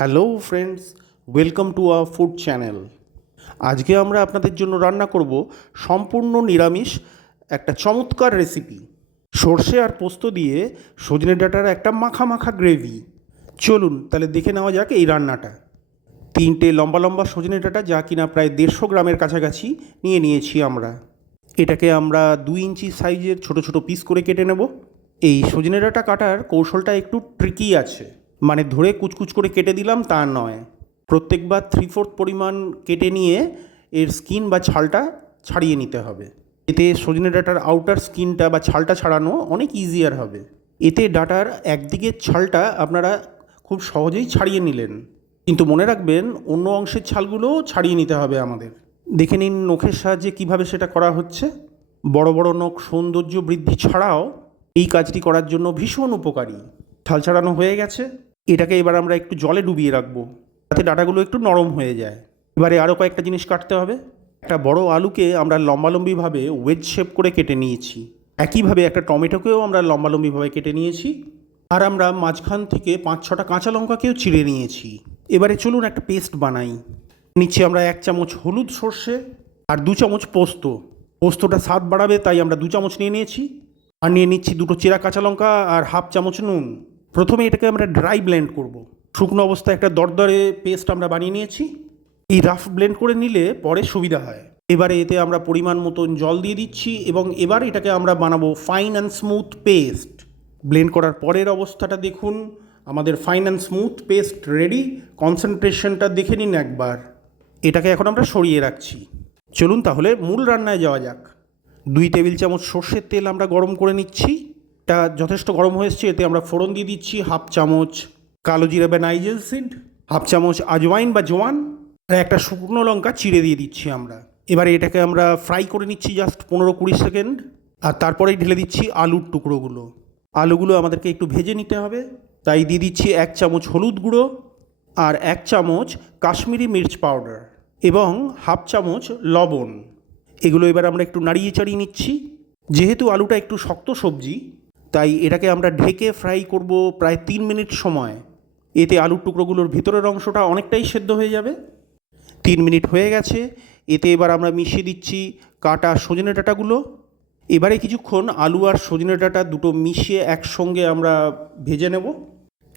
Hello friends, welcome to our food channel. আজকে আমরা আপনাদের জন্য রান্না করব সম্পূর্ণ নিরামিষ একটা চমৎকার রেসিপি। সর্ষে আর পোস্ত দিয়ে সজনে ডাঁটার একটা মাখা মাখা গ্রেভি। চলুন তাহলে দেখে নেওয়া যাক এই রান্নাটা। তিনটে লম্বা লম্বা সজনে ডাঁটা, যা কিনা প্রায় 150 গ্রামের কাছাকাছি নিয়েছি আমরা। এটাকে আমরা 2 ইঞ্চি সাইজের ছোট ছোট পিস করে কেটে নেব। এই সজনে ডাঁটা কাটার কৌশলটা একটু ট্রিকি আছে, মানে ধরে কুচকুচ করে কেটে দিলাম তা নয়। প্রত্যেকবার 3/4 পরিমাণ কেটে নিয়ে এর স্কিন বা ছালটা ছাড়িয়ে নিতে হবে। এতে সজনে ডাঁটার আউটার স্কিনটা বা ছালটা ছাড়ানো অনেক ইজিয়ার হবে। এতে ডাঁটার একদিকের ছালটা আপনারা খুব সহজেই ছাড়িয়ে নিলেন, কিন্তু মনে রাখবেন অন্য অংশের ছালগুলোও ছাড়িয়ে নিতে হবে আমাদের। দেখে নিন নখের সাহায্যে কিভাবে সেটা করা হচ্ছে। বড় বড় নখ সৌন্দর্য বৃদ্ধি ছাড়াও এই কাজটি করার জন্য ভীষণ উপকারী। ছাল ছাড়ানো হয়ে গেছে, এটাকে এবার আমরা একটু জলে ডুবিয়ে রাখবো যাতে ডাঁটাগুলো একটু নরম হয়ে যায়। এবারে আরও কয়েকটা জিনিস কাটতে হবে। একটা বড় আলুকে আমরা লম্বালম্বিভাবে ওয়েজ শেপ করে কেটে নিয়েছি। একইভাবে একটা টমেটোকেও আমরা লম্বালম্বিভাবে কেটে নিয়েছি। আর আমরা মাঝখান থেকে 5-6টা কাঁচা লঙ্কাকেও চিড়ে নিয়েছি। এবারে চলুন একটা পেস্ট বানাই। নিচ্ছি আমরা 1 চামচ হলুদ সর্ষে আর 2 চামচ পোস্ত। পোস্তটা স্বাদ বাড়াবে তাই আমরা 2 চামচ নিয়ে নিয়েছি। আর নিয়ে নিচ্ছি 2টো চেরা কাঁচা লঙ্কা আর 1/2 চামচ নুন। প্রথমে এটাকে আমরা ড্রাই ব্লেন্ড করব। শুকনো অবস্থায় একটা দরদরে পেস্ট আমরা বানিয়ে নিয়েছি। এই রাফ ব্লেন্ড করে নিলে পরে সুবিধা হয়। এবারে এতে আমরা পরিমাণ মতন জল দিয়ে দিচ্ছি এবং এবার এটাকে আমরা বানাবো fine and smooth paste. Blend করার পরের অবস্থাটা দেখুন, আমাদের fine and smooth paste ready. কনসেন্ট্রেশনটা দেখে নিন একবার। এটাকে এখন আমরা সরিয়ে রাখছি। চলুন তাহলে মূল রান্নায় যাওয়া যাক। 2 টেবিল চামচ সর্ষের তেল আমরা গরম করে নিচ্ছি। এটা যথেষ্ট গরম হয়ে এসছে। এতে আমরা ফোড়ন দিয়ে দিচ্ছি 1/2 চামচ কালো জিরা বা নাইজেল সিড, 1/2 চামচ আজওয়াইন বা জোয়ান, আর একটা শুকনো লঙ্কা চিড়ে দিয়ে দিচ্ছি আমরা। এবারে এটাকে আমরা ফ্রাই করে নিচ্ছি জাস্ট 15-20 সেকেন্ড। আর তারপরেই ঢেলে দিচ্ছি আলুর টুকরোগুলো। আলুগুলো আমাদেরকে একটু ভেজে নিতে হবে, তাই দিয়ে দিচ্ছি 1 চামচ হলুদ গুঁড়ো আর 1 চামচ কাশ্মীরি মির্চ পাউডার এবং 1/2 চামচ লবণ। এগুলো এবার আমরা একটু নাড়িয়ে চাড়িয়ে নিচ্ছি। যেহেতু আলুটা একটু শক্ত সবজি, তাই এটাকে আমরা ঢেকে ফ্রাই করব প্রায় 3 মিনিট সময়। এতে আলুর টুকরোগুলোর ভিতরের অংশটা অনেকটাই সেদ্ধ হয়ে যাবে। 3 মিনিট হয়ে গেছে। এতে এবার আমরা মিশিয়ে দিচ্ছি কাটা সজনে ডাঁটাগুলো। এবারে কিছুক্ষণ আলু আর সজনে ডাঁটা দুটো মিশিয়ে একসঙ্গে আমরা ভেজে নেব।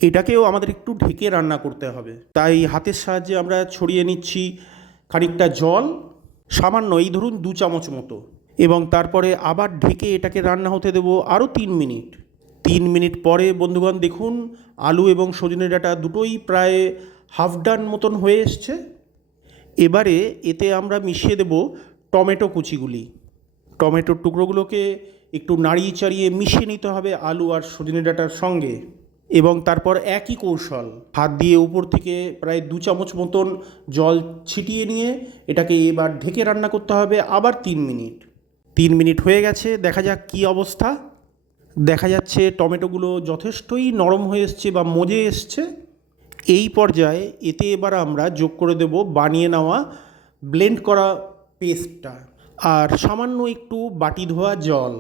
এটাকেও আমাদের একটু ঢেকে রান্না করতে হবে, তাই হাতের সাহায্যে আমরা ছড়িয়ে নিচ্ছি খানিকটা জল, সামান্য, এই ধরুন 2 চামচ মতো, এবং তারপরে আবার ঢেকে এটাকে রান্না হতে দেব আরও 3 মিনিট। 3 মিনিট পরে বন্ধুগণ দেখুন আলু এবং সজনে ডাঁটা দুটোই প্রায় হাফ ডান মতন হয়ে এসছে। এবারে এতে আমরা মিশিয়ে দেব টমেটো কুচিগুলি। টমেটোর টুকরোগুলোকে একটু নাড়িয়ে চাড়িয়ে মিশিয়ে নিতে হবে আলু আর সজনে ডাঁটার সঙ্গে, এবং তারপর একই কৌশল হাত দিয়ে উপর থেকে প্রায় 2 চামচ মতন জল ছিটিয়ে নিয়ে এটাকে এবার ঢেকে রান্না করতে হবে আবার 3 মিনিট। 3 মিনিট হয়ে গেছে, দেখা যাক কী অবস্থা। দেখা যাচ্ছে টমেটোগুলো যথেষ্টই নরম হয়ে এসছে বা মজে এসছে। এই পর্যায়ে এতে এবার আমরা যোগ করে দেব বানিয়ে নেওয়া ব্লেন্ড করা পেস্টটা আর সামান্য একটু বাটি ধোয়া জল।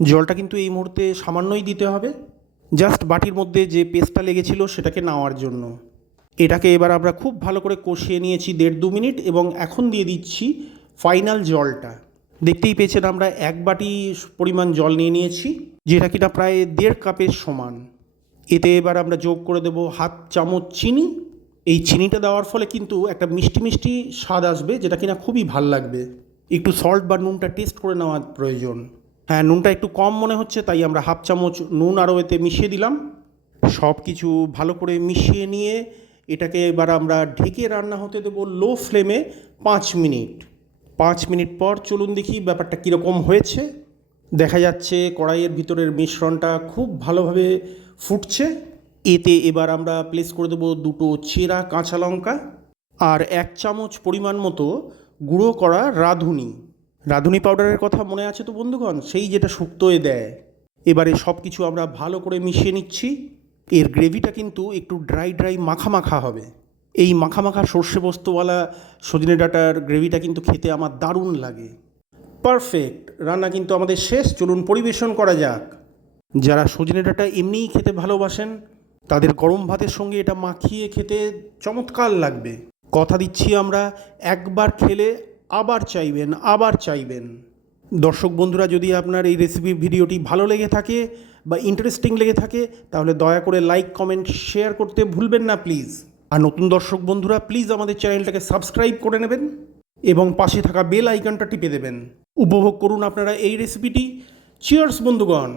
জলটা কিন্তু এই মুহূর্তে সামান্যই দিতে হবে, জাস্ট বাটির মধ্যে যে পেস্টটা লেগেছিল সেটাকে নেওয়ার জন্য। এটাকে এবার আমরা খুব ভালো করে কষিয়ে নিয়েছি 1.5-2 মিনিট, এবং এখন দিয়ে দিচ্ছি ফাইনাল জলটা। দেখতেই পেয়েছেন আমরা 1 বাটি পরিমাণ জল নিয়ে নিয়েছি, যেটা কিনা প্রায় 1.5 কাপের সমান। এতে এবার আমরা যোগ করে দেব 1/2 চামচ চিনি। এই চিনিটা দেওয়ার ফলে কিন্তু একটা মিষ্টি মিষ্টি স্বাদ আসবে, যেটা কিনা খুবই ভাল লাগবে। একটু সল্ট বা নুনটা টেস্ট করে নেওয়ার প্রয়োজন। হ্যাঁ, নুনটা একটু কম মনে হচ্ছে, তাই আমরা 1/2 চামচ নুন আরও এতে মিশিয়ে দিলাম। সব কিছু ভালো করে মিশিয়ে নিয়ে এটাকে এবার আমরা ঢেকে রান্না হতে দেব লো ফ্লেমে 5 মিনিট। 5 মিনিট পর চলুন দেখি ব্যাপারটা কীরকম হয়েছে। দেখা যাচ্ছে কড়াইয়ের ভিতরের মিশ্রণটা খুব ভালোভাবে ফুটছে। এতে এবার আমরা প্লেস করে দেবো 2টো চেরা কাঁচা লঙ্কা আর 1 চামচ পরিমাণ মতো গুঁড়ো করা রাঁধুনি পাউডারের কথা মনে আছে তো বন্ধুগণ, সেই যেটা শুক্তোয় দেয়। এবারে সব কিছু আমরা ভালো করে মিশিয়ে নিচ্ছি। এর গ্রেভিটা কিন্তু একটু ড্রাই মাখা মাখা হবে। এই মাখা মাখা সর্ষে পোস্তওয়ালা সজনে ডাঁটার গ্রেভিটা কিন্তু খেতে আমার দারুণ লাগে। পারফেক্ট, রান্না কিন্তু আমাদের শেষ। চলুন পরিবেশন করা যাক। যারা সজনে ডাঁটা এমনিই খেতে ভালোবাসেন তাদের গরম ভাতের সঙ্গে এটা মাখিয়ে খেতে চমৎকার লাগবে। কথা দিচ্ছি আমরা, একবার খেলে আবার চাইবেন, আবার চাইবেন। দর্শক বন্ধুরা, যদি আপনার এই রেসিপি ভিডিওটি ভালো লেগে থাকে বা ইন্টারেস্টিং লেগে থাকে, তাহলে দয়া করে লাইক, কমেন্ট, শেয়ার করতে ভুলবেন না প্লিজ। আর নতুন দর্শক বন্ধুরা, প্লিজ আমাদের চ্যানেলটাকে সাবস্ক্রাইব করে নেবেন এবং পাশে থাকা বেল আইকনটা টিপে দেবেন। উপভোগ করুন আপনারা এই রেসিপিটি। চিয়ার্স বন্ধুগণ।